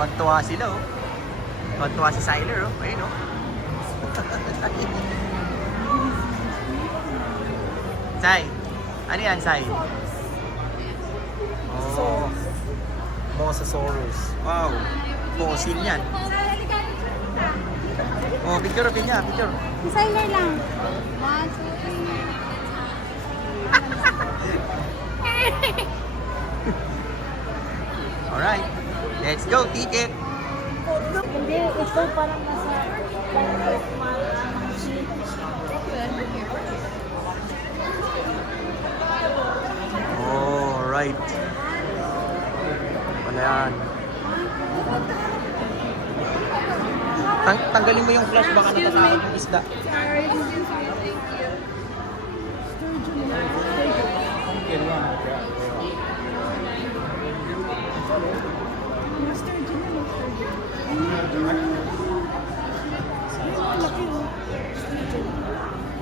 Tuwan-tuwa sila, oh. Tuwan-tuwa si Siler, oh. Ayun, oh. Sai, ano yan, Sai? Oh, Mosasaurus. Wow, fossil yan. Oh, picture niya, picture. Designer lang. 1, 2, 3. Alright, let's go, ticket. Hindi, ito parang nasa Alright. Wala yan. Tanggalin mo yung flash, baka natatakot yung isda.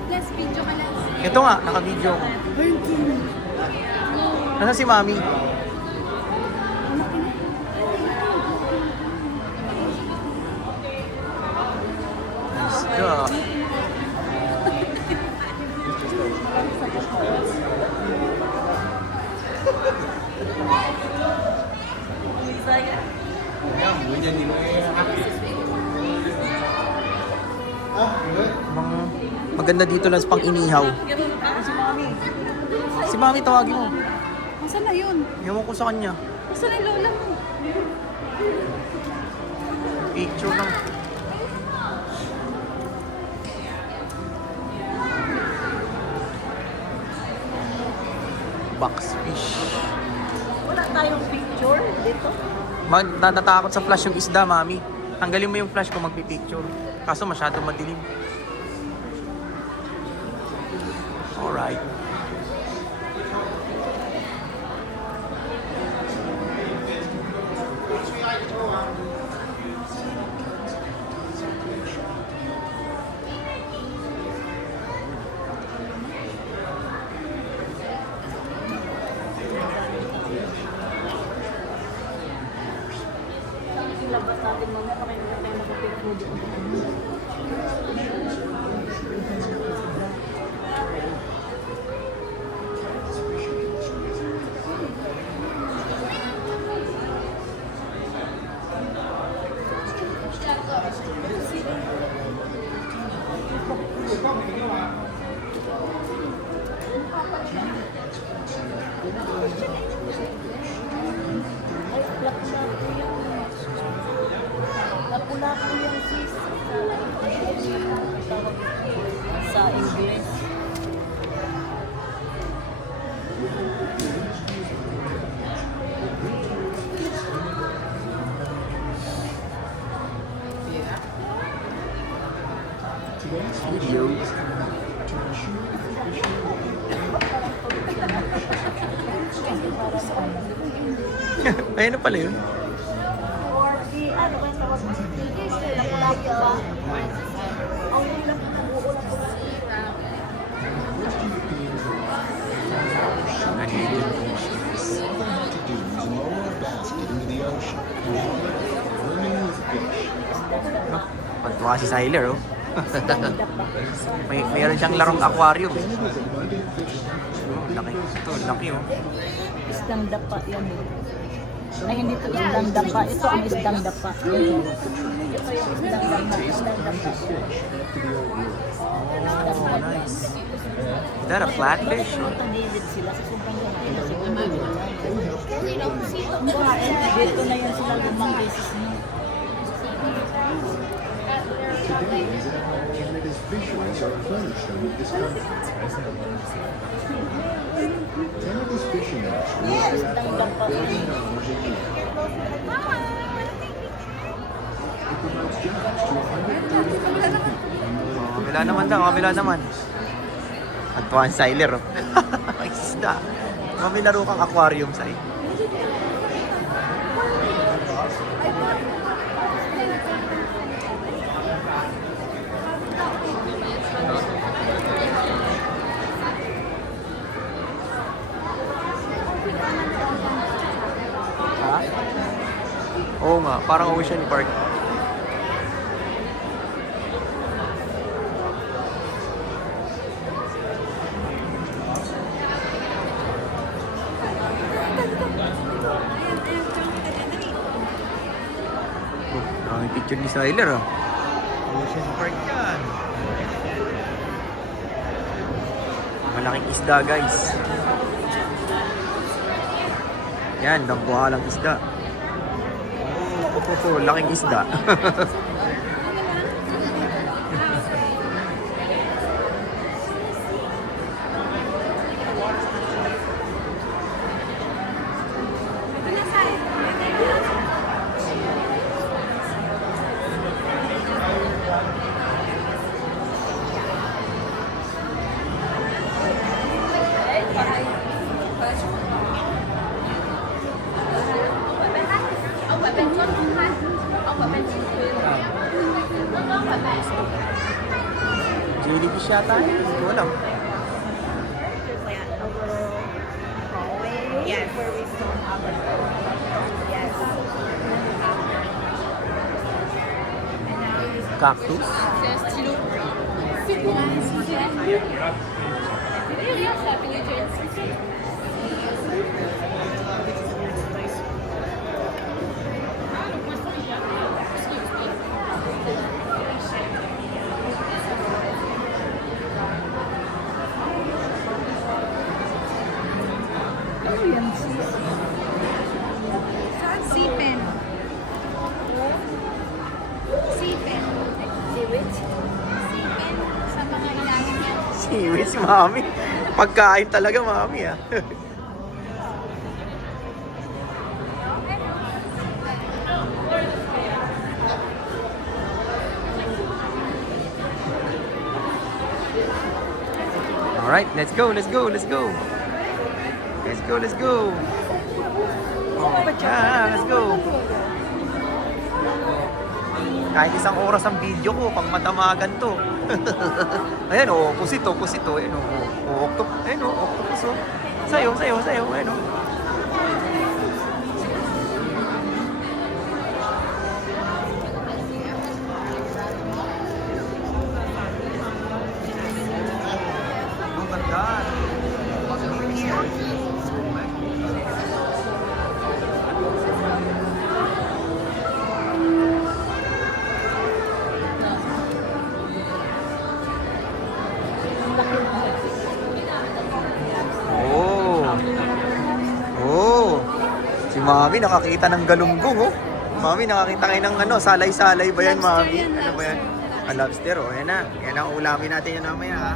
Last video ka lang. Ito nga, naka-video ko. Nasaan si Mami? Isda. Maganda dito lang sa pang-inihaw. Si Mami. Si Mami, tawagin mo. Nasaan na yun? Ewan ko sa kanya. Nasaan na yung lola mo? Picture lang. Box fish. Wala tayong picture dito. Natatakot sa flash yung isda, Mami. Tanggalin mo yung flash kung magpipicture. Kaso masyado madilim. Alright. Labas natin mamaya pa kayo tayo nakapicture doon. Ay, black na po yan. Napula po yung sis sa English. Ayun na pala yun. Or di, ano ba yung tawag mo? Napula po ba? Ang ulam na nag-uulam po ba? Pagtuwa si Siler, oh. Mayroon siyang larong aquarium. Oh, laki. Ito, laki, oh. Isdang dapa yan. Ay, hindi ito isdang dapa. Ito ang isdang dapa. Ito yung isdang dapa. Isdang dapa. Oh, nice. Is that a flatfish? David sila sa sobrang laki na siguro. Dito na yan sila lumang beses na. Canada's fisheries are flourished under this country. Canada's fishing industry is Isdang dapa. $1 billion a year. It provides jobs to 130,000 people. Kabila naman daw, kabila naman. At tuwa ang Siler, oh. Ay, isda. May laro kang aquarium, Sai. Ha? Oo nga. Parang Ocean Park. Ang picture ni Siler, ah. Ocean Park yan. Malaking isda, guys. Yan, dampuhalang isda. Laking isda. Jellyfish yata. Hindi ko alam. Yes. Yes. Cactus. C'est un stylo. Sipin. Sipin. Siwit? Sipin. Sa mga ilalim yan. Siwi si Mami. Pagkain talaga, Mami, ah. Alright, let's go, let's go, let's go. Let's go, let's go. Let's go. Kahit isang oras ang video ko, pang matamagan to. Ayan o, opposite, ayan o, octopus, ayan o, octopus o. Sayo, ayan o. Ang ganda. Si Mami nakakita ng galunggong, oh. Mami nakakita kayo ng ano, salay-salay ba yan, Mami? Ano ba yan? Ah, lobster, oh. Yan na. Yan ang ulamin natin yan mamaya, ha?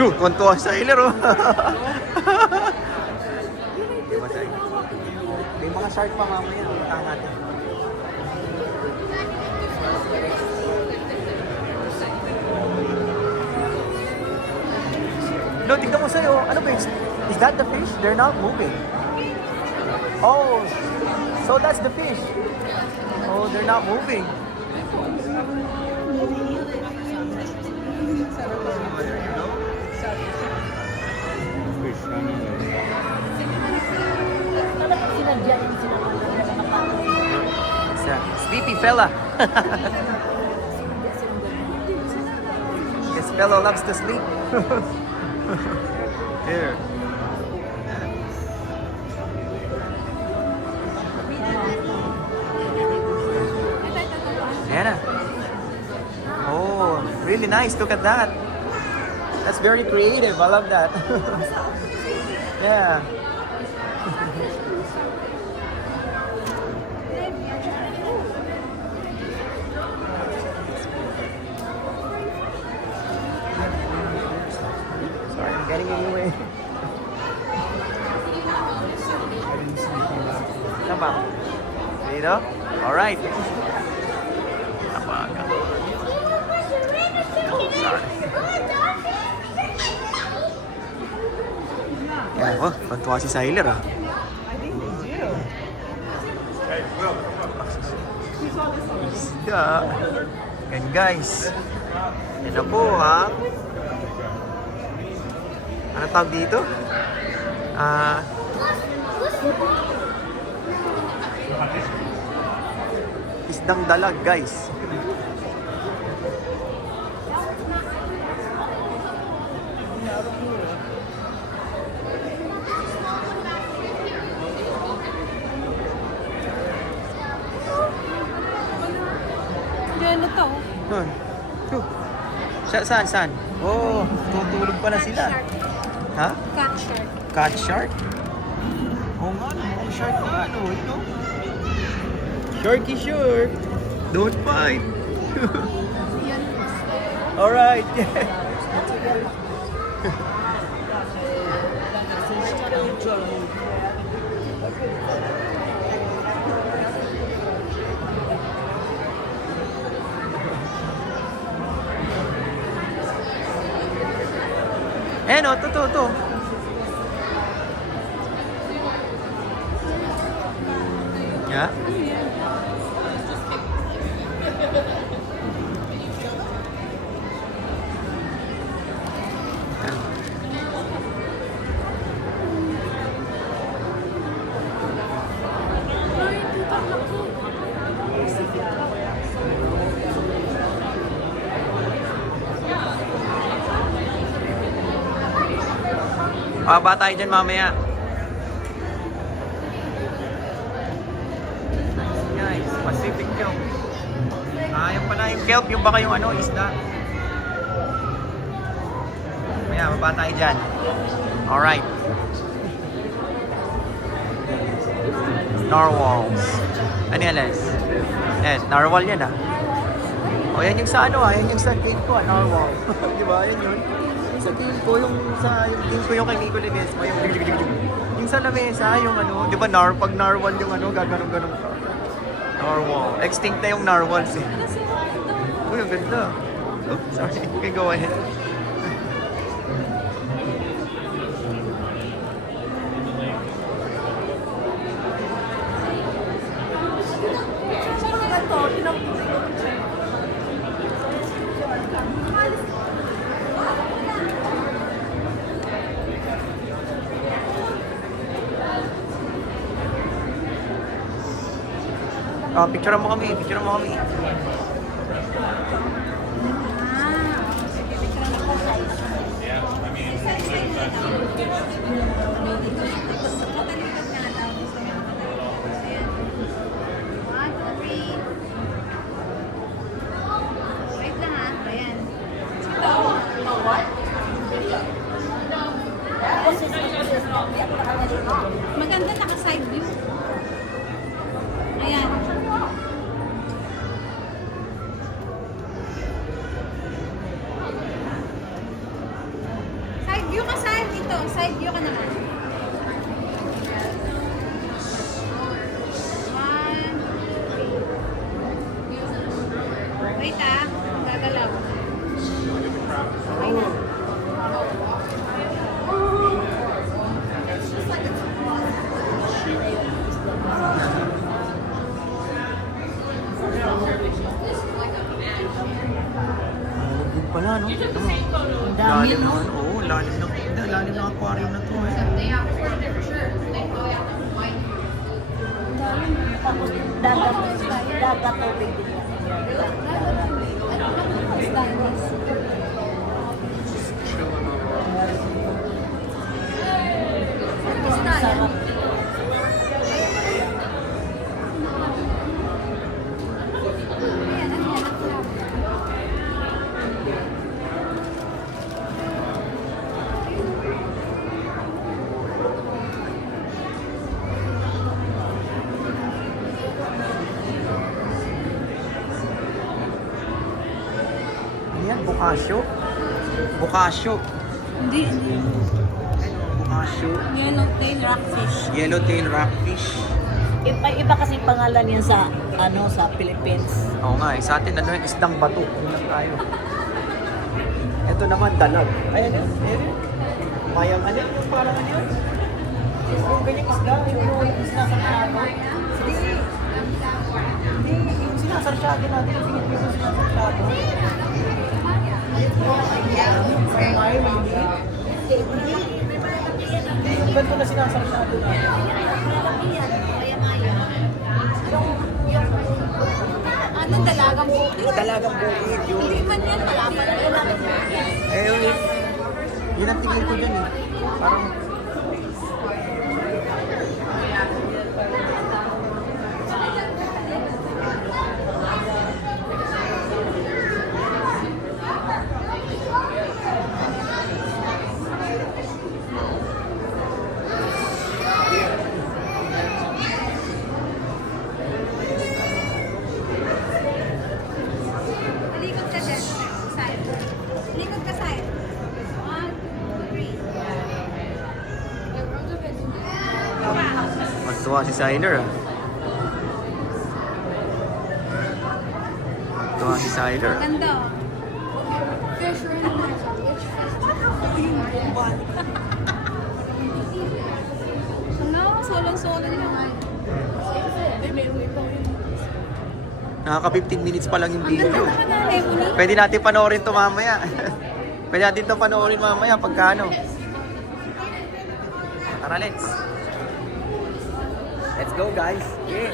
Lu, kontuwa sa Siler, oh. Diba, Siler? May mga shark pa mamaya. Punta natin. No, tignan mo sa'yo. Ano ba yun? Is that the fish? They're not moving. Oh, so that's the fish. Oh, they're not moving. Fish, it's a sleepy fella. This fella loves to sleep. Here. Anna. Oh, really nice. Look at that. That's very creative. I love that. Yeah. Sorry, I'm getting in the way. Tama. Dito? Alright. Tapaga. Sorry. Yan, oh, pantuwa si Siler, ah. Isda. Yan, guys. Yan na po, ha. Ano tawag dito? Ah, isdang dalag, guys. Yelo to. Doon. Saan? Oh, tutulog pala sila. Ha? Cat shark. Cat shark? Oo nga, mukhang shark na ano. Ito. Sharky shark. Don't fight. Alright. Eh no, to. Yeah. Ba tayo dyan mamaya. Guys, Pacific kelp. Yung pala yung kelp, yung baka yung ano, isda. Mamaya, baba tayo dyan. Alright. Narwhals. Ano yan, Les? Yes, narwhal yan O yan yung sa ano yan yung sa game ko narwhal. Diba? Yan yun. Sa game ko, yung game ko yung kay Nico Ledesma, yung sa lamesa, yung ano, di ba pag narwhal yung ano, gaganong-ganong ka. Narwhal. Extinct na yung narwhals eh. Uy, ang ganda. Oh, sorry. Okay, go ahead. Picture mo kami. Maganda naka-side view. Ayan. Side view ka, side dito. Side view ka naman. 1, 2, 3. Wait gagalaw. Okay na. Pala, no? Ito mo. Ang dami, Lalim no? naman. Oo, lalim ng aquarium na to eh. Tapos dagat tubig din yan. Sarap. Ayan, Bocasio. Hindi. Bocasio. Yellowtail rockfish. Yellowtail rockfish. Iba kasi pangalan yan sa Philippines. Oo nga sa atin ano yung isdang bato. Yun lang tayo. Ito naman, dalag. Ayan yun. Mayang ano yun, yung parang ano yun. Yung ganyang isda, yung sinasarsyado. Hindi, yung sinasarsyado natin, yung Pilipino sinasarsyado. Mayang, maliliit. Ba't ko na sinasarsyado na? Anong dalagang bukid? Dalagang bukid yun. Hindi man yan, wala pa na dalagang bukid. Eh, yun ang tingin ko dyan eh. Parang... Likod ka dyan. Side. Likod ka side. 1, 2, 3. Magtuwa si Siler ah. Magtuwa si Siler. Ganda. Fish rin na. Ano? Solon-solon lang. Nakaka 15 minutes pa lang yung Ang ganda video. naman na lemony. Pwede natin panoorin to mamaya. Pwede natin to panoorin mamaya pagkano. Tara, let's. Let's go, guys. Yeah.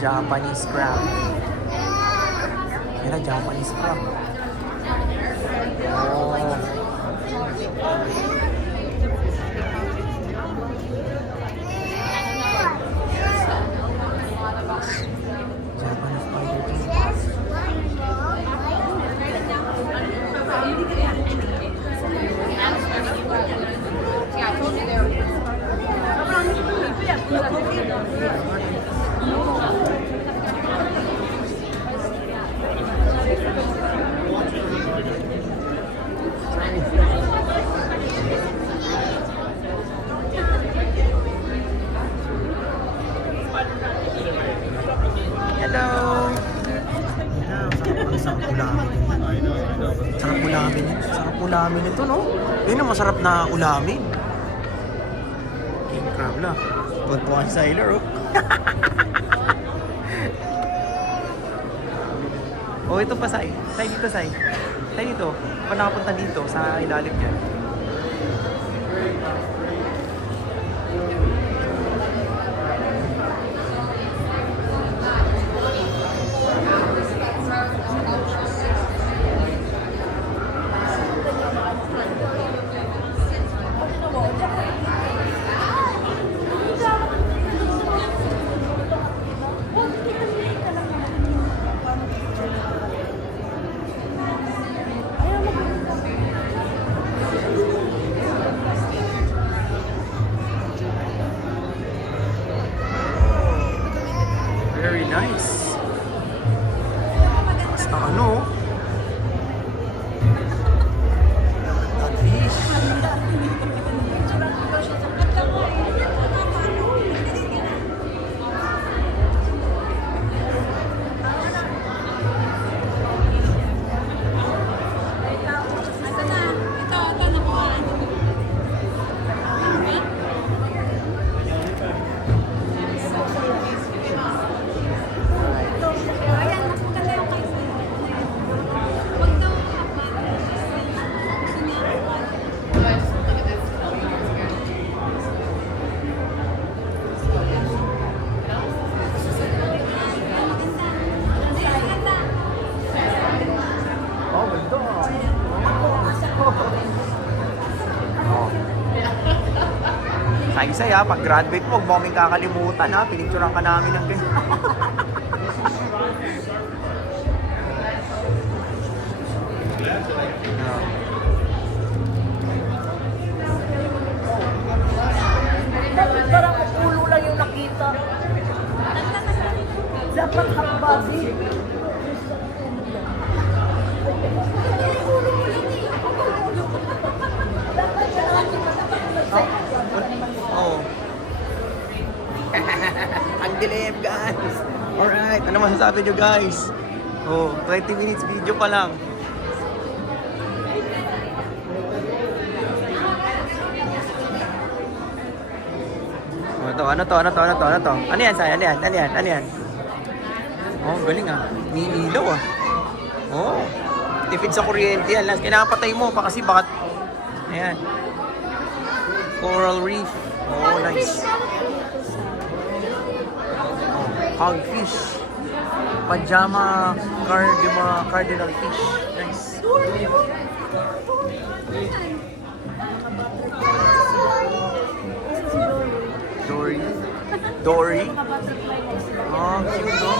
Japanese crab. Yan ang Japanese crab. Oh. Japanese crab. Hello! Sarap ulamin. Sarap ulamin. Sarap ulamin ito, no? Yun ang masarap na ulamin. King crab na. Pagpuan sa Siler, oh. Oh, ito pa, Sai. Sai dito, Sai. Sai dito. Pa nakapunta dito sa ilalim niya. Very nice. Basta ano? That fish. Ito na. Ito nakuha. Ayan, mas maganda yung kay Sir. Wag daw Oh, ganda. Oh. Say-say ha, pag graduate mo, huwag mo kaming kakalimutan ha. Pinicturean ka namin ng ganyan. Dapat parang ulo lang yung nakita. Dapat hakbagi. Oh. Ang dilim, guys. Alright, ano masasabi nyo, guys? Oh, 20 minutes video pa lang. ano to? Ano yan, Sai? Ano yan? Oh, galing ah. May ilaw ah. Oh. Tipid sa kuryente yan. Kinakapatay mo pa kasi bakit... Ayan. Coral reef. Oh, nice. Oh, hogfish. Pajama cardinal fish. Nice. Dory. Oh, cute, no?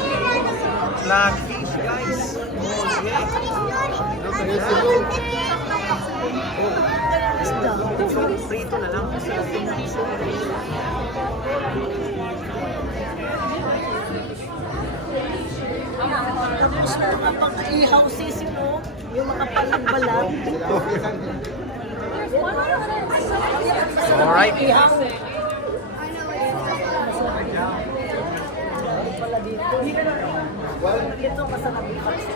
Flatfish, guys. Oh, yeah. Look at that. Ito, prito na lang. Tapos na makapag-ihaw sisi mo, yung makapalagbalag. Alright. Ihaw. Ito masarap ipaksa.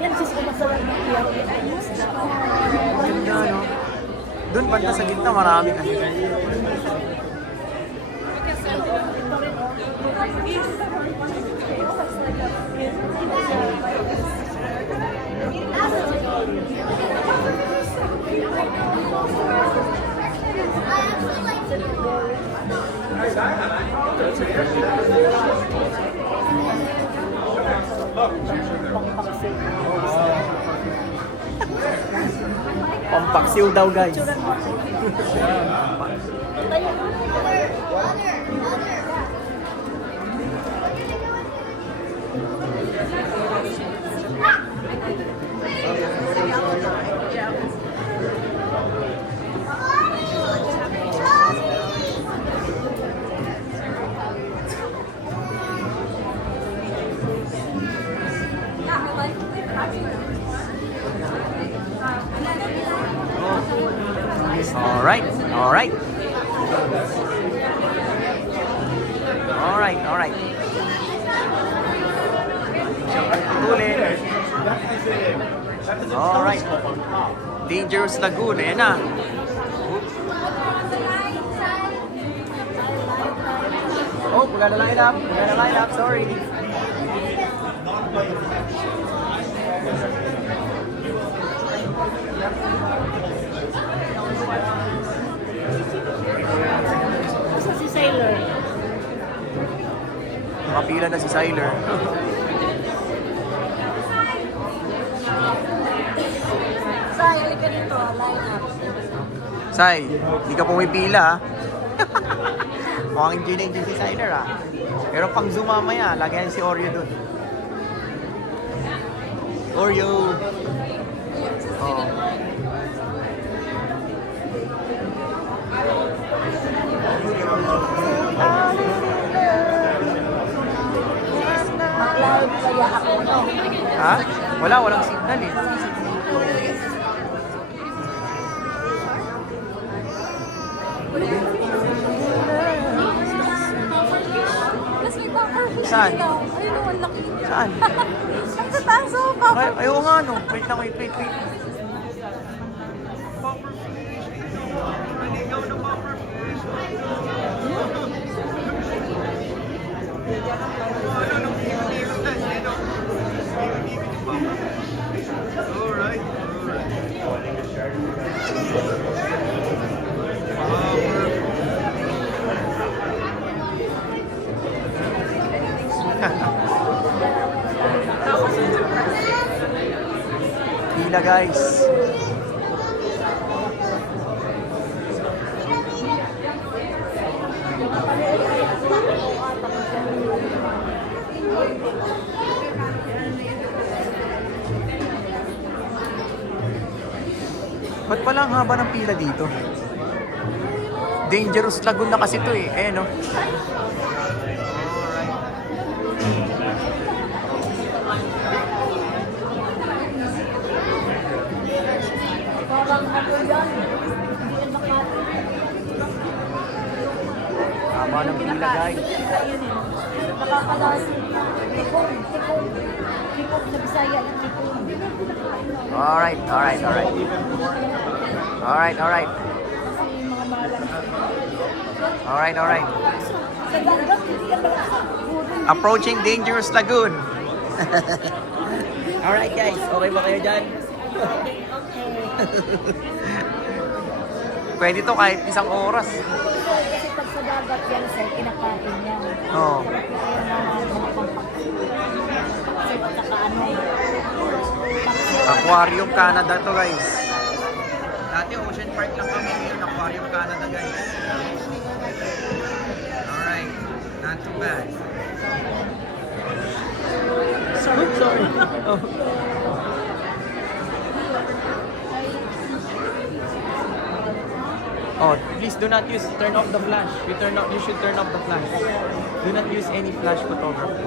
Yan sis ko masarap ihaw. Ganda, no? Doon, banda sa gitna, maraming ano. Pampaksiw daw, guys. Alright. Tuloy. Alright. Dangerous Lagoon. Ayan na. Oh, pagkala line up. Sorry. Asa si Sailor? Nakapila na si Sailor. Sai, halika dito. Line up. Sai, di ka pumipila ha. Mukhang enjoy na enjoy si Sailor ha. Pero pang zoom mamaya, lagyan si Oreo dun. Oreo! Oh. Mag-live kaya ako, no? Ha? Walang signal eh. Mas may bumper fish Saan? dito. Ayun o, ang laki. Saan? Ang tataas o, bumper Ay, ayaw nga no. Wait lang, wait. Alright. Pila guys. Ba't pala ang haba ng pila dito? Dangerous Lagoon na kasi to eh. Eh no? Parang ano yan? Haba ng pila guys. Nakakalasin. Tikong na Bisaya ng tikong. Alright. Kasi mga malang Alright, alright. Sa dagat, hindi yan malaki. Approaching dangerous lagoon. Alright guys, okay ba kayo dyan? Okay, okay. Pwede to kahit isang oras. Kasi pag sa dagat yan, sir, kinakain yan. Oo. Sarap na yan na mga pampaksin at saka ano. Aquarium Canada to guys. Dati Ocean Park lang kami, ngayon Aquarium Canada guys. Alright, not too bad. Sorry. Oh, please do not turn off the flash. You should turn off the flash. Do not use any flash photography.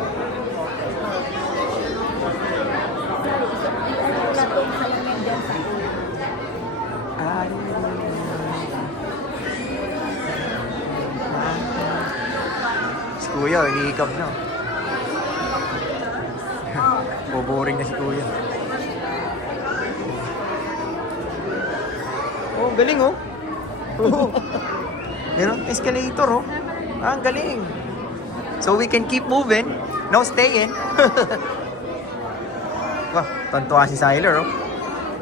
Wala tong salamin dyan sa Si Kuya, iniikab na. Boboring na si Kuya. Oh, ang galing oh. Oo. Meron escalator oh. Ah, ang galing. So we can keep moving. No staying. Wah, tontuwa si Siler oh.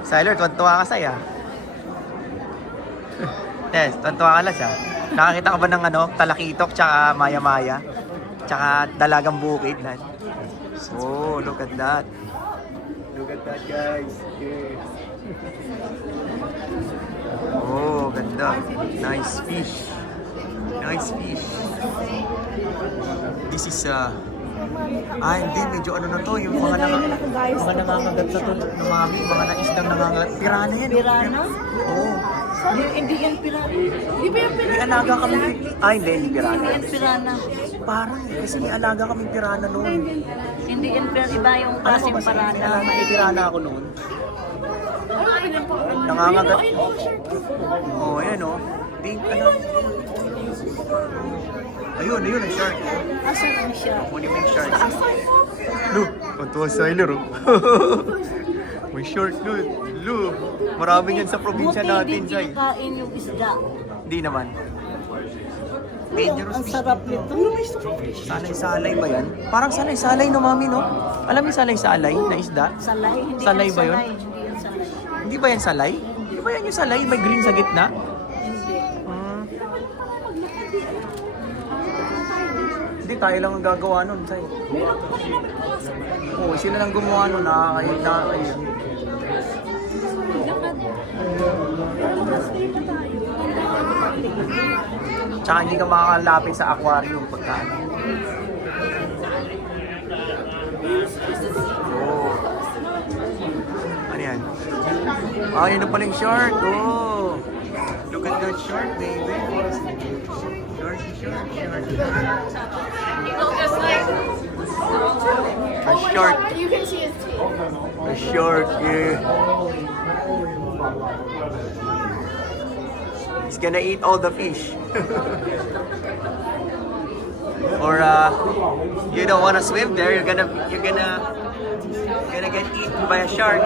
Siler, tontuwa ka saya. Yes, tontuwa ka lang siya. Nakakita ka ba ng ano, talakitok tsaka maya-maya? Tsaka dalagang bukid na. Oh, look at that. Look at that guys. Yes. Oh, ganda. Nice fish. Nice fish. This is hindi, medyo ano na to, yung mga nangangagat sa to, ng mami, mga naisdang nangangagat. Pirana yan. Pirana? Oo. Hindi yan pirana. Hindi ba yan May pirana? alaga kami. Hindi pirana. Hindi yan pirana. Parang, kasi may alaga kami pirana noon. Hindi yan pirana. Iba yung klaseng pirana. May pirana ako noon. Nangangagat. Oh, ayan oh. Ayun, ang shark. Asan ang siya? Kunin mo yung shark. Look, kontuwa Siler oh. May shark doon. Look, maraming yan sa probinsya Buti natin, hindi Sai. kinakain yung isda. Hindi naman. Dangerous Ang fish. sarap nito. Salay-salay ba yan? Parang salay-salay no, mami, no? Alam mo yung salay-salay na isda? Salay? Hindi Salay yan ba yun? salay. Hindi yan salay. Hindi ba yan salay? Hindi ba yan yung salay? May green sa gitna? Hindi. Hindi, tayo lang ang gagawa nun, Sai. Oo, sila lang gumawa nun. Nakakayo. Tsaka hindi ka makakalapit sa aquarium pagka ano. Oh. Ano yan? Ah, yun na pala yung shark. Oh. Look at that shark, baby. Shark. A shark. You can see his teeth. A shark, yeah. He's gonna eat all the fish. Or you don't wanna swim there, you're gonna get eaten by a shark.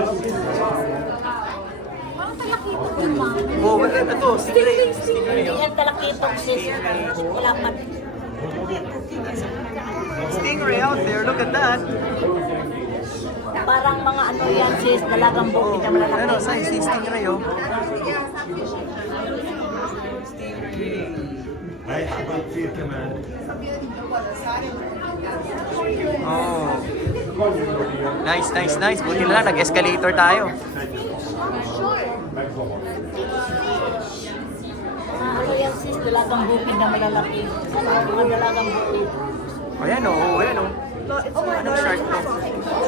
Oh, ito, stingray. Hindi yan talakitong sis. Wala pa. Stingray out there, look at that. Parang mga ano yan sis. Dalagang bukid na malalaki. Ano, size si stingray oh. Oh. Nice. Buti na lang, nag-escalator tayo. Ano yan sis. Dalagang bukid na malalaki. Mga dalagang bukid. Ayan oh. Anong shark to?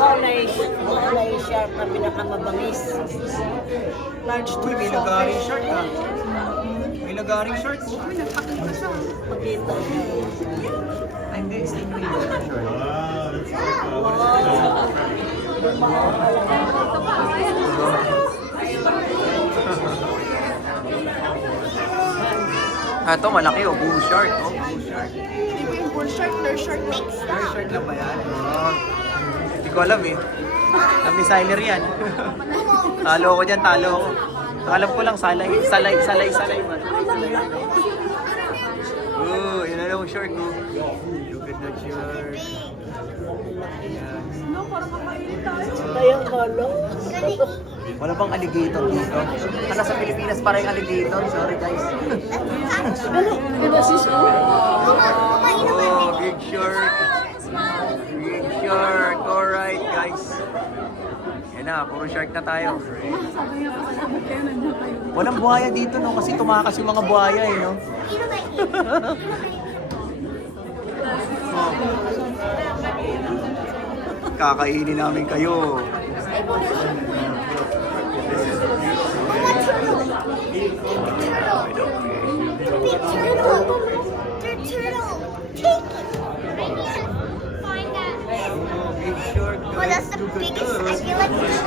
Walleye shark na pinakamabangis. Large Uy, may lagaring shark ah. May lagaring shark. Pakita. Ay, hindi. Stingray na shark. Ito, malaki oh. Bull shark. Oh, bull shark. Bull shark, nurse shark mix. Bull shark lang ba yan? Oh. Hindi ko alam eh. Alam ni Siler yan. Talo ko dyan, talo ko. Alam ko lang, salay man. Oh, yun na lang ang shark, oh. Look at that shark. Ayan. Kaya kala. Wala bang alligator dito? Sa Pilipinas para yung alligator. Sorry, guys. Diba sis? Oh, big shark. Big shark. Alright, guys. Yan na, puro shark na tayo. Walang buhaya dito, no? Kasi tumakas yung mga buhaya, eh, no? Oh. Kakainin namin kayo. Big turtle. They're turtle. Take it. Find that. Oh, big shark. Well, that's the biggest. I feel like it's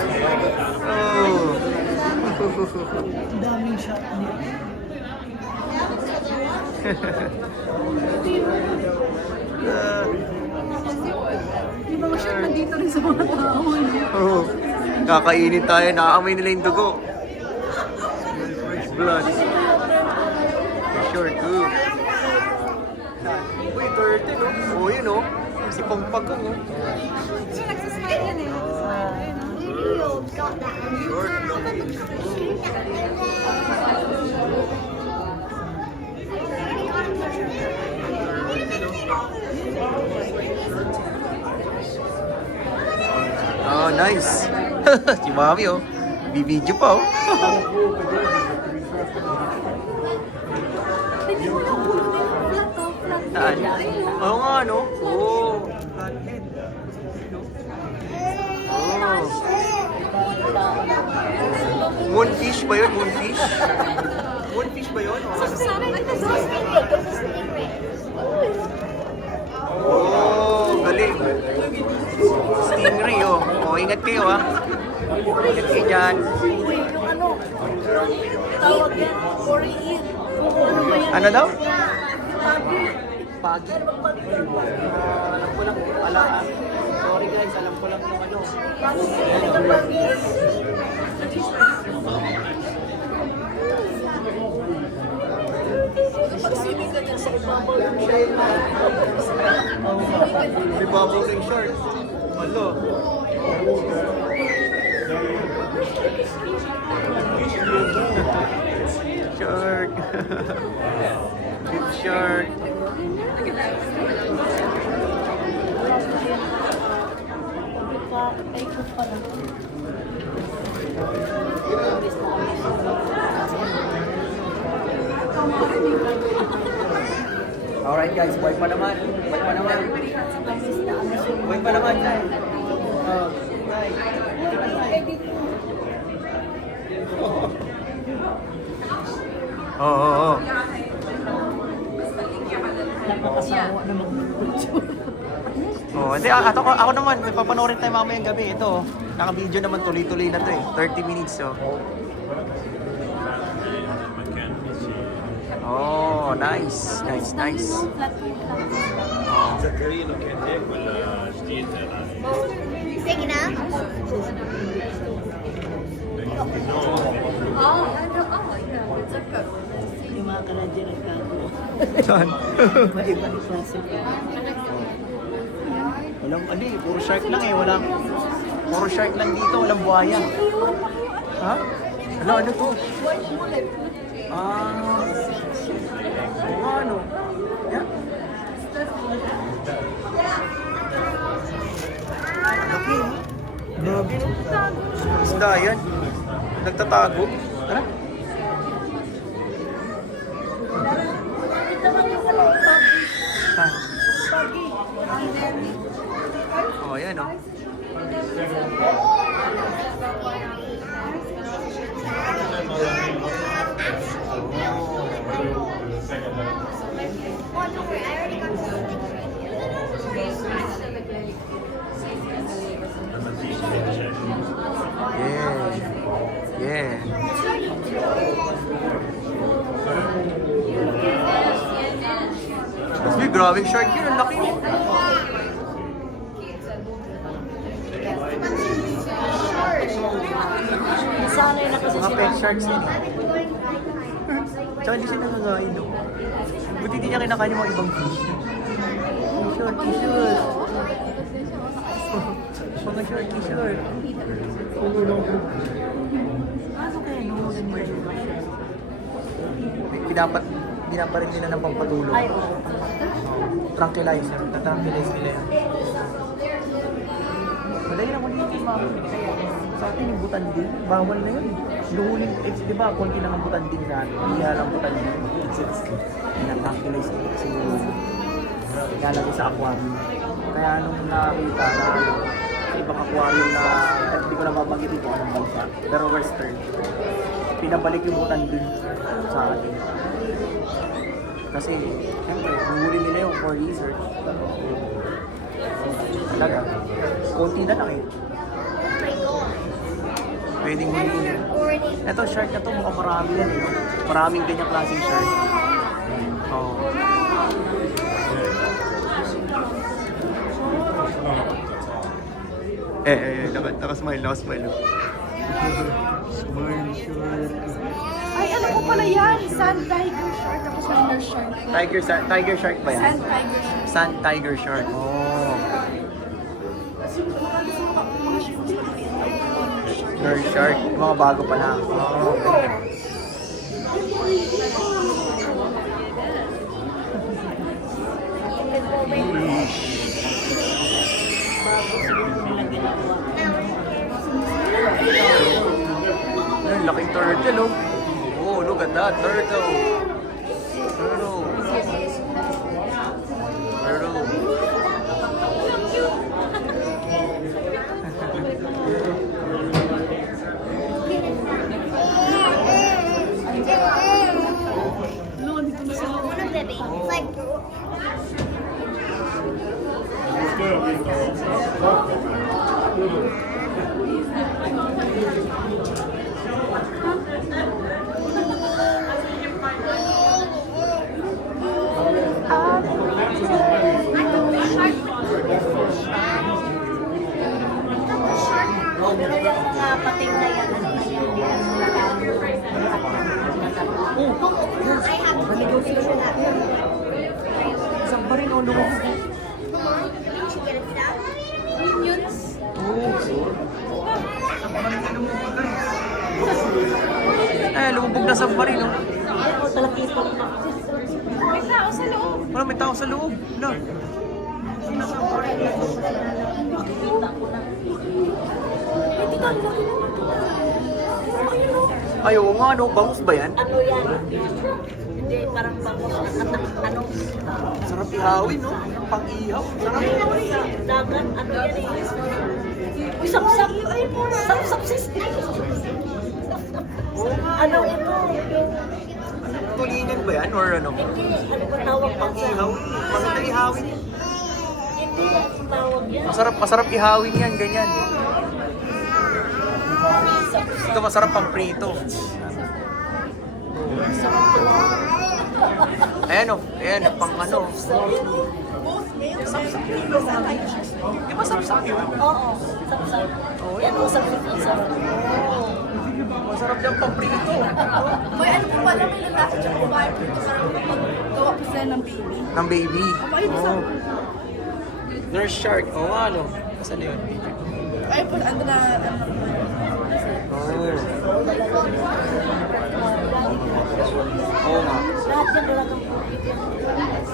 Oh. Daming shot niya. Yung mga shot nandito rin sa mga tao. Oh. Kakainin tayo, nakaamoy nila yung dugo. Fresh blood. Short, oh. Uy, 30, no? Oh, yun, oh. Si Pongpag, oh. Siya nagsasmile yan eh. You got that. Short, no? Oh, nice. Si Mami, oh. Bibidyo pa, oh. Saan? Oo nga, no? Oh. Flathead. Oh. Moonfish ba yun? Moonfish? Moonfish ba yun? Oh, galing. Stingray, oh. Oh, ingat kayo, ha. Ingat kayo dyan. Yung ano, tawag yan, Korean. Ano ba yan? Ano daw? Pagi. Pagi. Alam ko lang, sorry guys, alam ko lang yung ano. Pagsinig ka dyan sa ibabaw yung shell na. May babaw ring shark. Malo. Shark. Big shark. Ay, ko pala. Alright guys, buhay pa naman. Buhay pa naman. Buhay pa naman, guys. Oo. Napakasawa na mag-picture. Oh, hindi ako naman, may papanoorin tayo mamayang gabi. Ito, naka-video naman tuloy-tuloy na to eh. 30 minutes so. Oh, nice. Nice, nice. Oh. Big enough? Yung mga Canadian nagkago. Saan? Iba-iba ni klase. Walang ano eh, puro shark lang eh. Puro shark lang dito, walang buhaya. Ha? Ano to? Ah. Ano? Yeah? Laki, eh. Grabe. Isda yan. Nagtatago. Tara. Saan? Oh, yan oh. Oh, don't worry. I already got Yeah. Yeah. Uy, grabing shark yun. Ang laki. Nasanay na kasi Mga sila. pet sharks yun. Tsaka hindi sila nakain, no? Buti Ba't hindi niya kinakain yung mga ibang fish? T-shirt, t-shirt. Mga shirt, t-shirt. Ano kaya nahulan mo yung pinaparin nila ng pampatulog. Ay, oo. Tranquilizer. Tatranquilize nila yan. Madali naman yun yung mga sa atin yung butanding. Bawal na yun. Luhuling, di ba, konti lang ang butanding sa atin. Hindi lang butanding. Pinatranquilize kasi nilalagay sa aquarium. Kaya nung nakita na sa ibang aquarium na hindi ko na babanggitin kung anong bansa, pero western, pinabalik yung butanding sa atin. Kasi, siyempre, huhuli nila yung for research. Talaga. Konti na lang eh. Pwedeng huliin. Ito, shark na to, mukhang marami yan eh. Maraming ganyang klaseng shark. Oo. Nakasmile. Smile, shark. Ay, ano ko pala yan? Sand tiger shark. Tapos nurse shark. Tiger shark ba yan? Sand tiger shark. Sand tiger shark. Oh. Nurse shark. Yung mga bago pa lang. Oh, okay. Ay, laking turtle oh. Oh, look at that turtle. Turtle. Pero yung mga pating na yan, ano na yan, Isang pa rin oh, lumabog. Minions. Lumubog na submarine oh. talakito. May tao sa loob. Wala, may tao sa loob. Wala. Ay, oo nga, ano? Bangus ba yan? Ano yan? Hindi, parang bangus. Ano? Sarap ihawin, no? Pang-ihaw. Sarap. Dagat, ano yan eh? Uy, sapsap! Sapsap sister! Ano ito? Tulingan ba yan? Or ano? Hindi, ano ba tawag pang Pang-ihaw? Maganda ihawin. Hindi yan ang tawag yan. Masarap ihawin yan, ganyan. Ito masarap pang prito. Ayan o, pang ano. Sapsap. Di ba sapsap yun? Oo, sapsap. Yan o, sapsap. Masarap yan pang prito. May ano po pala, may lalaki siya babae po ito para magawa po sila ng baby. Ng baby. Ay, Oh. Nurse shark. Oo nga, ano? Saan yun? Ay po, ano na, Oo. Oo nga. Lahat yan dalagang bukid yan.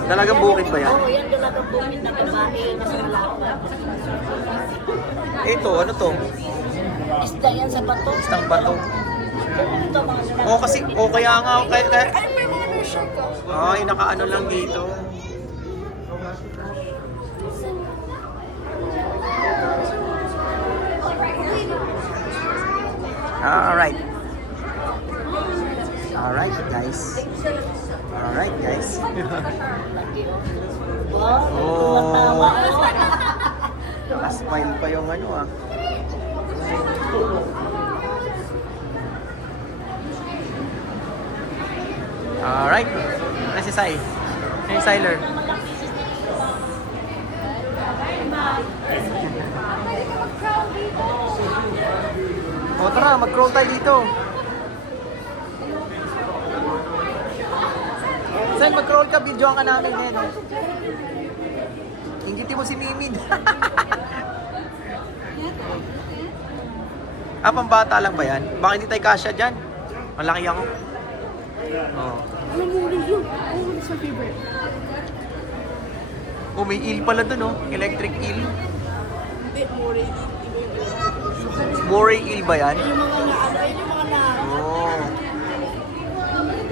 Dalagang bukid ba yan? Oo, yan dalagang bukid na babae na sa malapit. Ito, ano to? Isda yan sa bato. Istang bato. Ito mga lalaki. Oo kasi, kaya nga, kaya, ay, may mga nurse shark ko. ay, nakaano lang dito. Alright. Alright, guys. Alright, guys. Wow, Oh. tumatawa. Naka-smile pa yung ano ah. Alright. Ano si Sai? Ano si Siler? O tara, mag-crawl tayo dito. Saan mag-roll ka, video ka namin eh. No? Ingiti mo si Mimid. Pambata lang ba yan? Baka hindi tayo kasya dyan. Malaki ako. Oh. Alam mo rin yun. Ano mo sa favorite? Oh, may eel pala dun, oh. Electric eel. Hindi, more iba yung Moray eel ba yan? yung mga na, ano, yun yung mga na. Oh.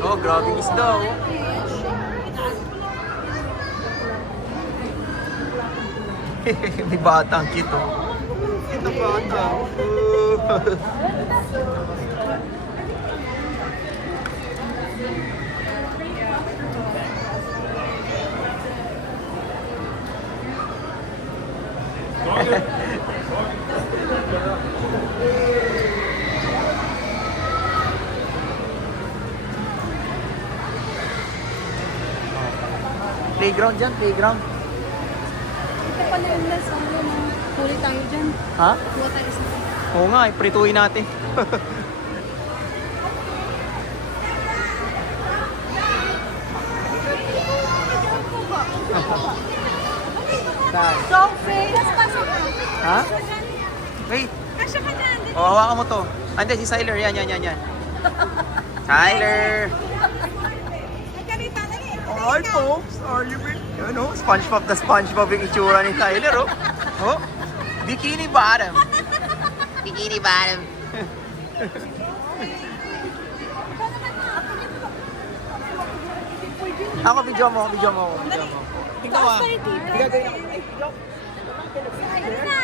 Oh, grabing isda, oh. May batang cute, oh. Ito bata. Playground dyan, playground. Ito pala yung last, ano, na huli tayo dyan. Ha? Kuha tayo sa Oo nga, iprituin natin. Saan? Sophie! Let's pasok ka. Ha? Wait. Kasya ka dyan. O, hawakan mo to. Ande, si Siler. Yan. Siler! Nagkarita, dali. Hi, folks. Are you ready? Yan, oh. SpongeBob the SpongeBob yung itsura ni Siler, oh. Oh. Bikini bottom. Bikini bottom. Ako, video mo. Ikaw ah. Gagawin ako. Ayun na.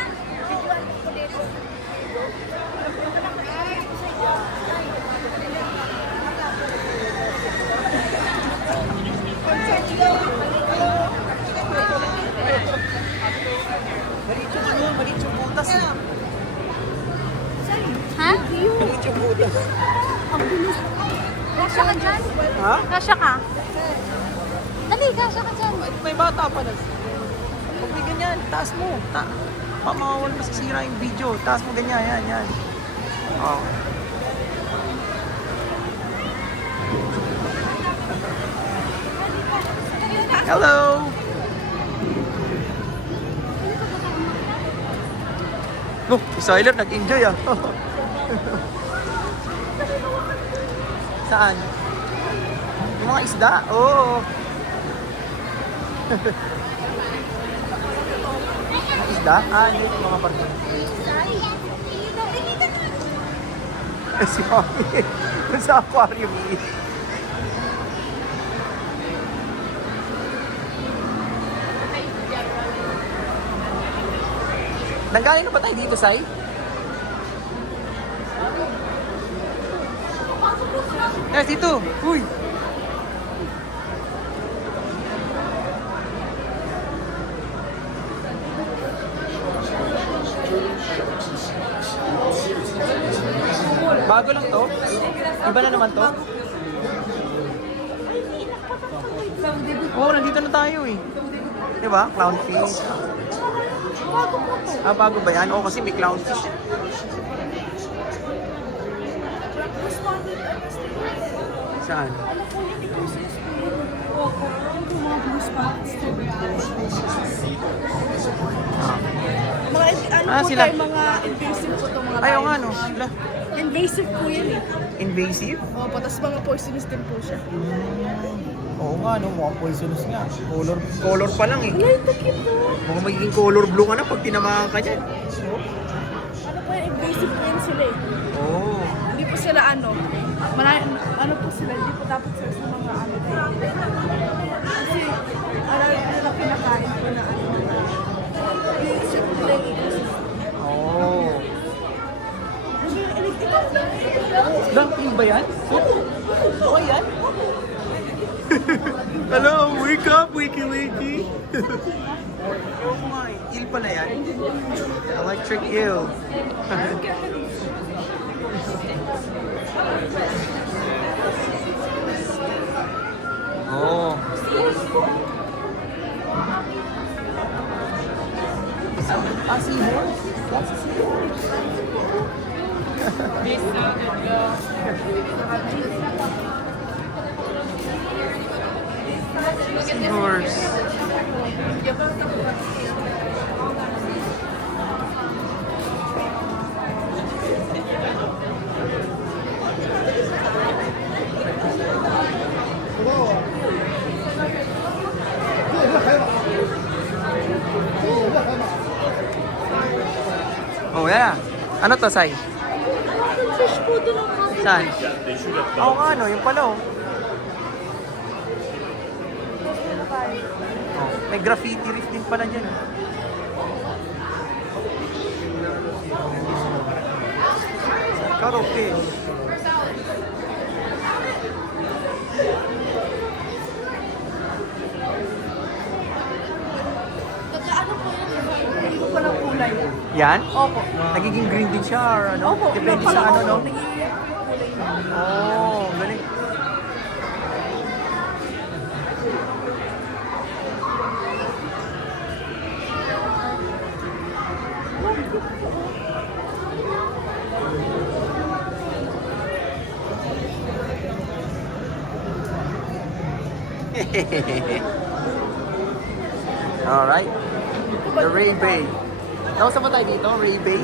Malit yung butas. Ha? Malit yung butas. Kasya ka dyan? Ha? Kasya ka? Dali, kasya ka dyan. May bata pa na. Huwag di ganyan. Taas mo. Pamawal masisira yung video. Taas mo ganyan. Yan. Oh. Hello! No, si Siler nag-enjoy ah. Saan? Yung mga isda? Oo. Mga isda? Hindi yung mga barko. Si Mami. Sa aquarium eh. Nanggaling na ba tayo dito, Sai? Dito. Uy! Bago lang to? Iba na naman to? Oo, nandito na tayo eh. Diba? Clownfish. Bago ba yan? Oo, kasi may clownfish. Saan? Mga ano po Sila. tayo, mga invasive po itong mga Ayaw tayo. nga, no? Sila. Invasive po yan eh. Invasive? Opo, tapos mga poisonous din po siya. Oo nga, no? Mukhang poisonous nga. Color pa lang eh. Wala, ito cute po. Mukhang magiging color blue ka na pag tinamaan ka dyan. Ano po yan, invasive po yan sila eh. Oo. Hindi po sila ano, ano po sila, hindi po dapat sila sa mga ano tayo. Kasi, ano pinakain po na ano. Invasive po nila yung ecosystem. Oo. Dumpling ba yan? Oo yan? Hello, wake up, wakey wakey. Oo nga eh, eel pala yan. Electric eel. Oh. Seahorse? That's a seahorse. Seahorse. Oh, yeah. Ano to, Sai? Fish po din ang Saan? Oo nga, no. Yung pala, oh. Oh, may graffiti reef din pala dyan. Oh. Karaoke. Ano po yun? Hindi ko pa ng kulay. Yan? Opo. Nagiging green din siya or ano? Opo. Depende sa ano, no? Nagiging kulay na. Oh, galing. Alright. The Ray Bay. Nausa ba tayo dito? Ray Bay?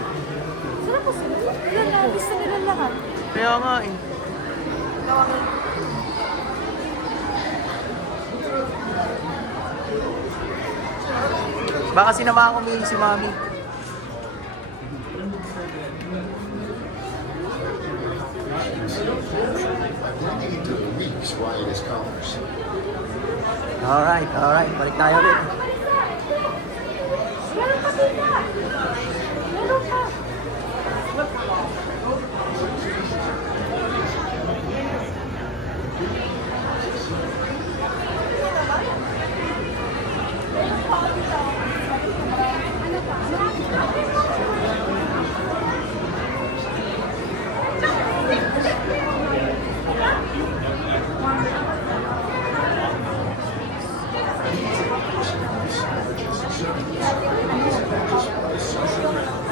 Sarap po sila. Yan na, gusto nila lahat. Kaya nga eh. Baka sinama ko si Mami. Running into the weeks wireless colors. Alright, alright. Balik tayo ulit. Meron pa dito. Meron pa.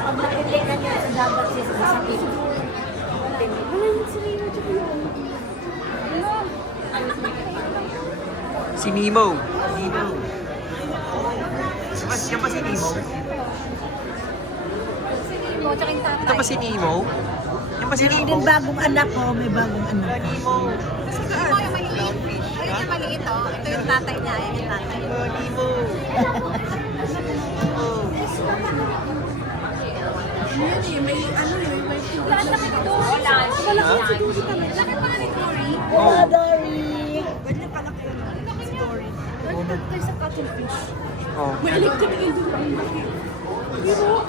Pag nakikita niya sa dagat siya sa sakit. Wala yung sinino tsaka yun. Si Nemo. Nemo. Yan ba si Nemo? Mo, tsaka yung tatay. Ito ba si Nemo? Yan ba si Meron Nemo? din bagong anak ko, may bagong anak. Nemo. Ito yung maliit. Ayun yung maliit, oh. Ito yung tatay niya. Ayun yung tatay. Nemo. Yun eh, may ano yun, may tubig. Ang laki nito. Wala. Malaki si Dory talaga. Laki pala ni Dory. Wala, Dory! Ganyan kalaki yun. Si Dory. Baliktad tayo sa cuttlefish. Oh. May electric eel doon ang laki. Pero,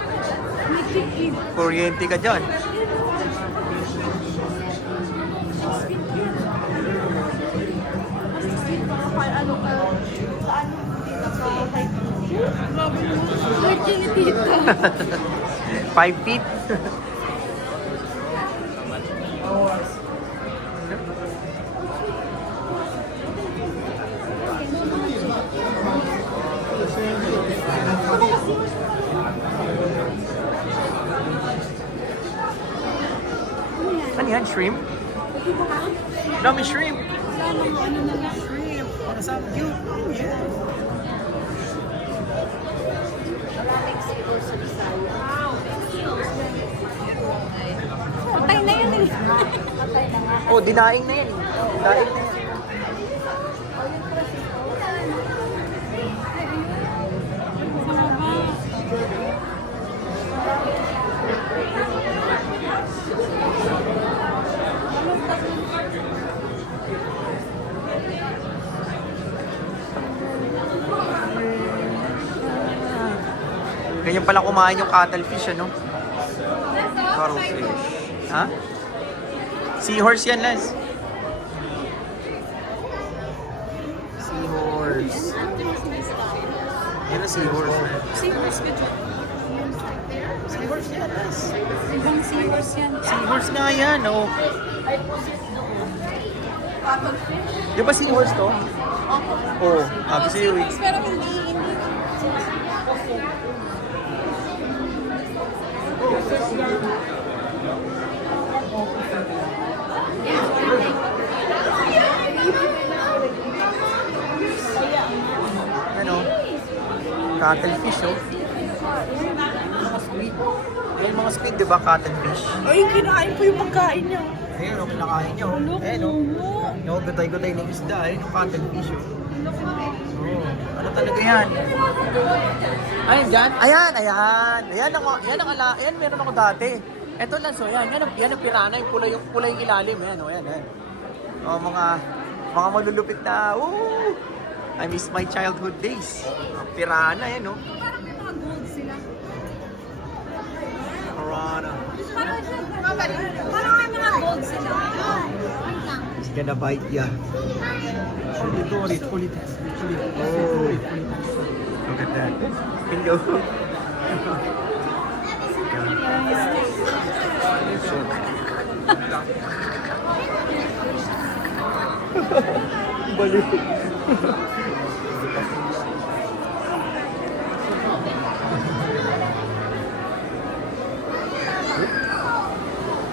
electric eel. Kuryente ka dyan. Ano ka, paano dito ka, like, grabe mo, working dito. 5 feet. Ano yan? Shrimp? Dami shrimp. Shrimp. Para sa cute. Patay na yun eh. Oh, dinaing na yan. Dinaing na yan. Ganyan pala kumain yung cuttlefish, ano? Cuttlefish. Ha? Seahorse yan, Les. Seahorse. Yan ang seahorse. Seahorse ka dyan. Seahorse yan, Les. Ibang seahorse yan. Seahorse nga yan, oh. Di ba seahorse to? Oo. Sabi sa'yo eh. Pero hindi. Cuttlefish, oh. Mga squid. Ayun, mga squid, di ba? Cuttlefish. Ay, kinain ko yung pagkain niya. Ayun, oh, kinakain niyo. Oh. Ayun, oh. Yung gutay-gutay ng isda, ayun, yung cuttlefish, oh. Oh, ano talaga yan? Ayan, dyan? Ayan, ayan. Ayan, meron ako dati. Ito lang, so, yan ang pirana, yung kulay yung ilalim, ayan, oh, ayan. Oh, mga malulupit na, I miss my childhood days. Pirana, yan, oh. Parang may mga gold sila. Pirana. Parang may mga gold sila. Wait lang. It's gonna bite ya. Ulit. Oh. Look at that. Hello. Balik.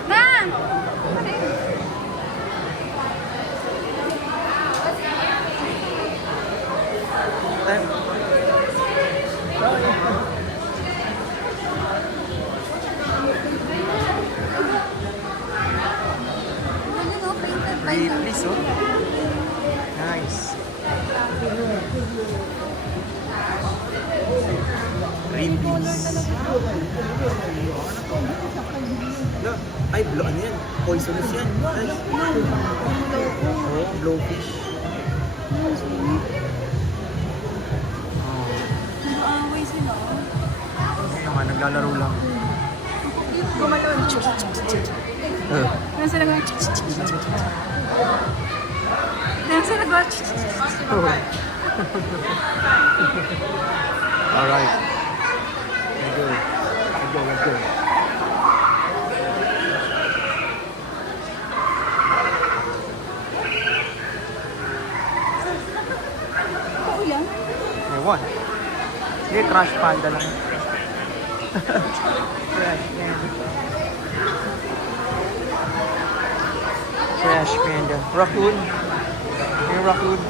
Ma! Ano no? Painted by Wait, the... please, oh. Nice. Green beans. Look, ay, ano yan? Poisonous yan. Ay. Oh, blowfish. Nag-aaway sila. Ayun nga, naglalaro lang. Kaya sila gawin... Kaya sila gawin... Alright. Let's go. Paulan? Ewan. Hindi, trash panda lang. Trash panda. Trash panda. Raccoon. Yung raccoon.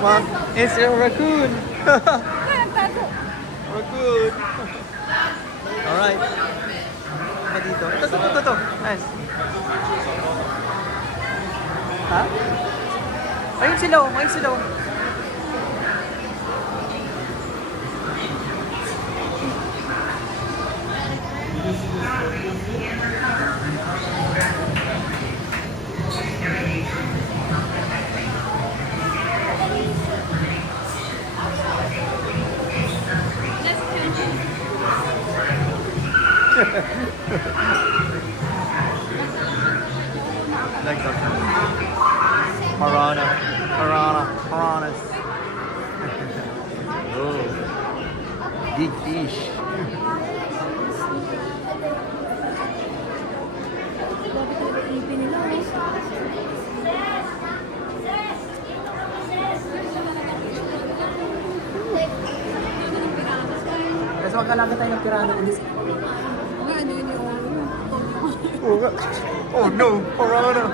Mom, it's a raccoon. Raccoon. Alright. Ano dito? Ito. Nice. Ha? Ayun sila, oh. Like that. Piranhas. Oh, big fish. Kasi magkalaki tayo ng piranha ulit. Oh no, piranha.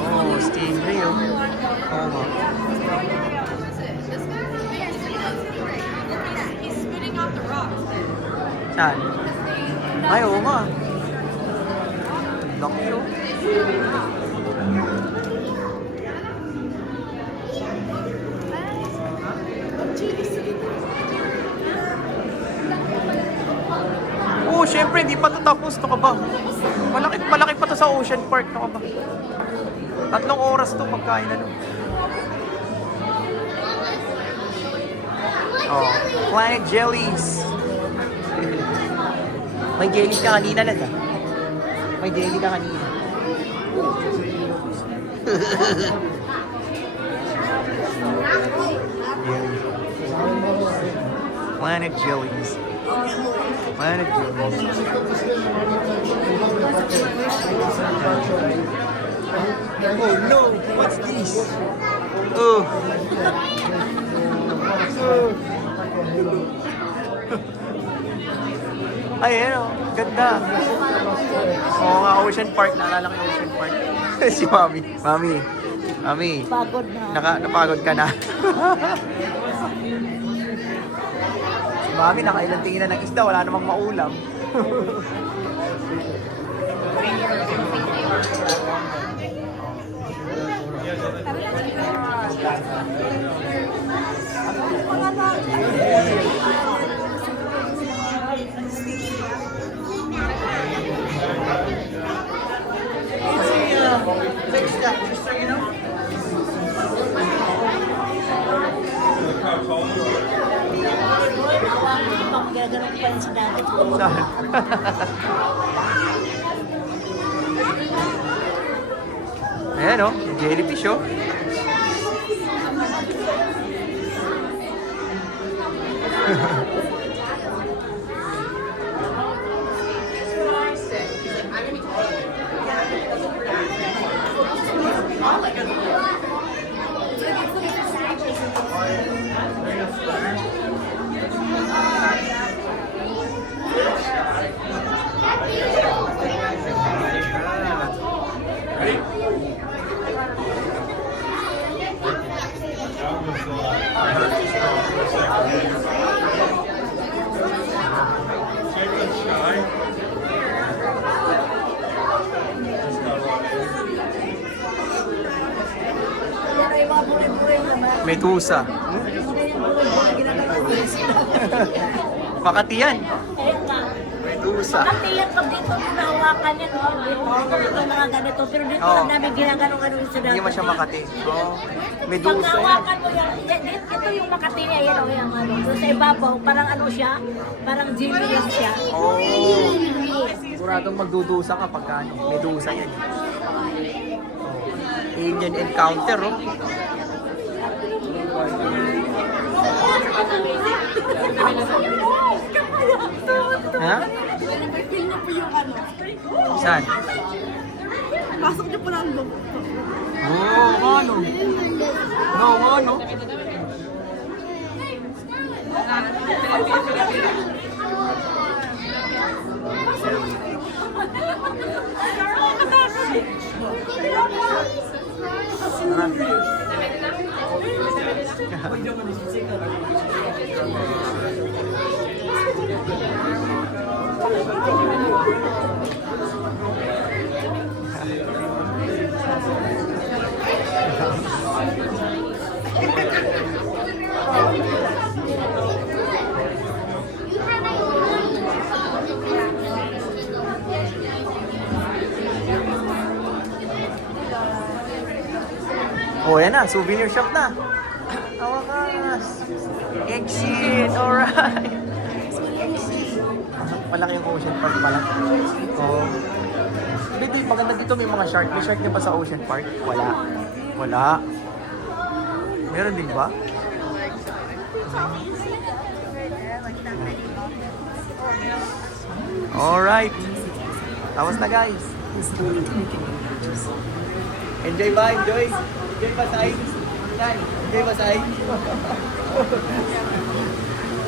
Oh, stingray, oh. Oh, He's spitting out the rocks. saan? Ay, oo nga. Laki, oh. Oh, syempre, hindi pa ito tapos. Ito ka ba? Malaki pa to sa Ocean Park. Ito ka ba? 3 oras to pagkain na nun. Oh, Planet Jellies. May jelly ka kanina lang, ah. May jelly ka kanina. Jelly. Planet Jellies. Manag Oh no, what's this? Oh. Ay, ano, ganda. Oo nga, Ocean Park. Naalala ko yung Ocean Park. Si Mami. Mami, Pagod na. napagod ka na. Si Mami, nakailang tingin na ng isda. Wala namang maulam. Gagano'n pa rin sa dati. Saan? Ayan o, jellyfish o. Yan ay mga bure-bure naman. Medusa. Makati yan. Eh nga. Medusa. Makati yan pag dito nahawakan yan. Dito mga ganito. Pero dito Oo. lang namin ginagano-gano sa dati. Hindi mo siya Makati. Oh, Pag Medusa yan. nahawakan mo yan, ito yung Makati niya. Yan o yung ano. Doon sa ibabaw, parang ano siya. Parang jelly lang siya. Oh. Siguradong magdudusa ka pagka ano. Medusa yan. Oh. Alien encounter, oh. Ha? Feel niyo po yung ano. Saan? Pasok niyo po ng loob. Oh, ano? No, ano? Oh, yan na. Souvenir shop na. Awakas. Exit. Alright. Malaki yung Ocean Park pala. Oh. Baby, maganda dito may mga shark. May shark na pa sa Ocean Park? Wala. Meron din ba? Alright. Tapos na guys. Enjoy ba? Enjoy? Enjoy ba, Sai? Enjoy ba, Sai?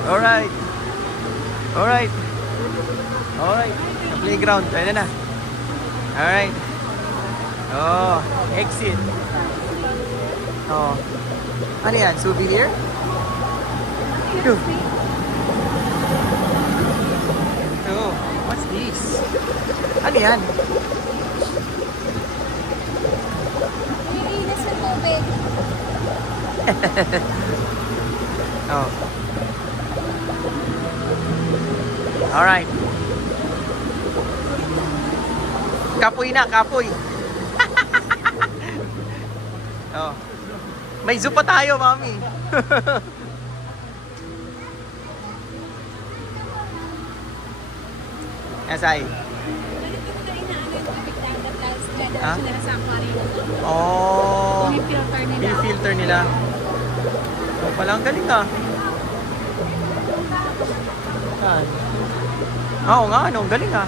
Alright. Alright. Alright. Sa playground. Ayun na. Alright. Oh, exit. Oh. Ano yan? Souvenir? Ito. Oh, what's this? Ano yan? Nilinis sa tubig. Oh. Alright. Kapoy na, kapoy. Oh. May zoo pa tayo, mami. Asay. Ha? Oh. Filter nila. Oh, palang galing ah. Saan? Oo nga, ano, galing ah.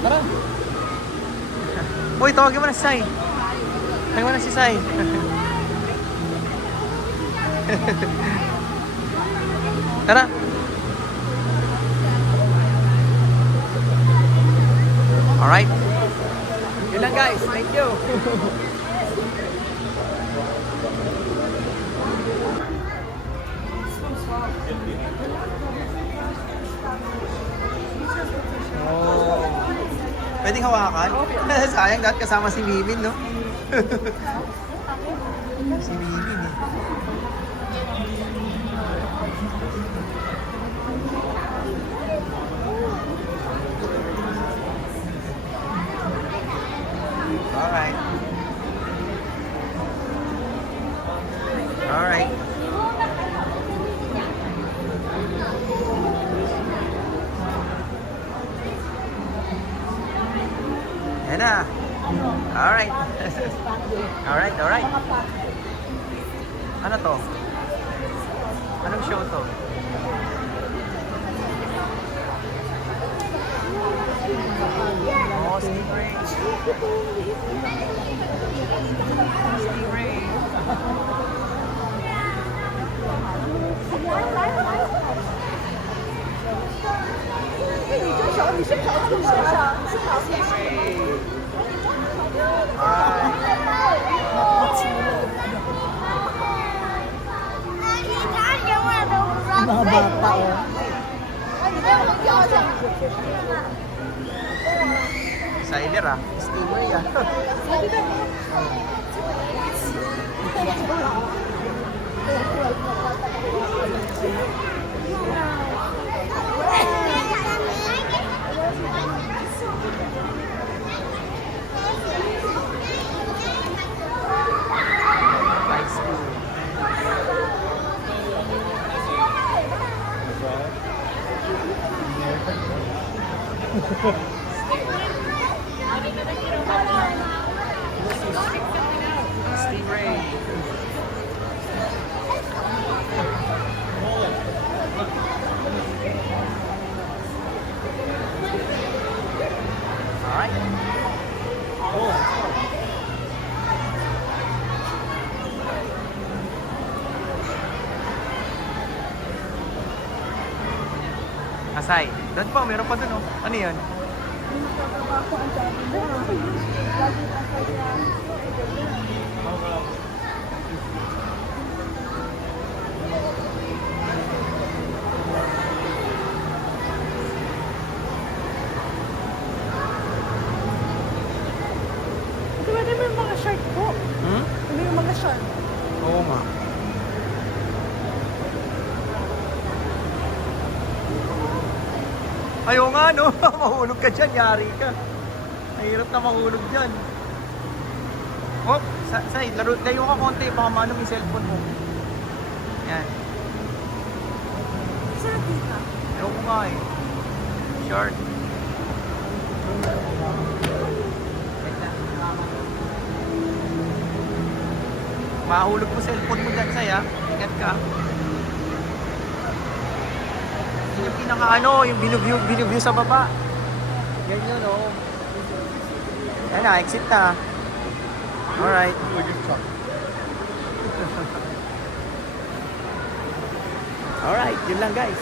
Tara. Uy, tawagin mo na si Sai. Tawagin mo na si Sai. Tara. Alright. Yun lang guys. Thank you. Oh. Pwedeng hawakan? Sayang dahil kasama si Mimin, no? Si Mimin, eh. Alright. Alright. Yan na. Alright. Alright, alright. Ano to? Anong show to? Oh, Stingray. Stingray. Mga bata, oh. Cider ah. Stingray ah. Ice cream. Stingray. Alright. Asay. Doon po, meron pa doon oh. Ano yun? Pwede mo yung mga shirt po. Hmm? Ano yung mga shirt? Oo nga. Ayaw nga no, mahulog ka dyan, yari ka. Mahirap na mahulog dyan. Oh, Say, layo ka konti, baka maano yung cellphone mo. Yan. Shirt dito. Ayaw ko nga eh. Short. Mahulog mo cellphone mo dyan, Say ha. Ingat ka. Yun yung pinaka ano, yung binuview sa baba. Yan yun oh. Yan na, exit na. Alright. Alright, yun lang guys.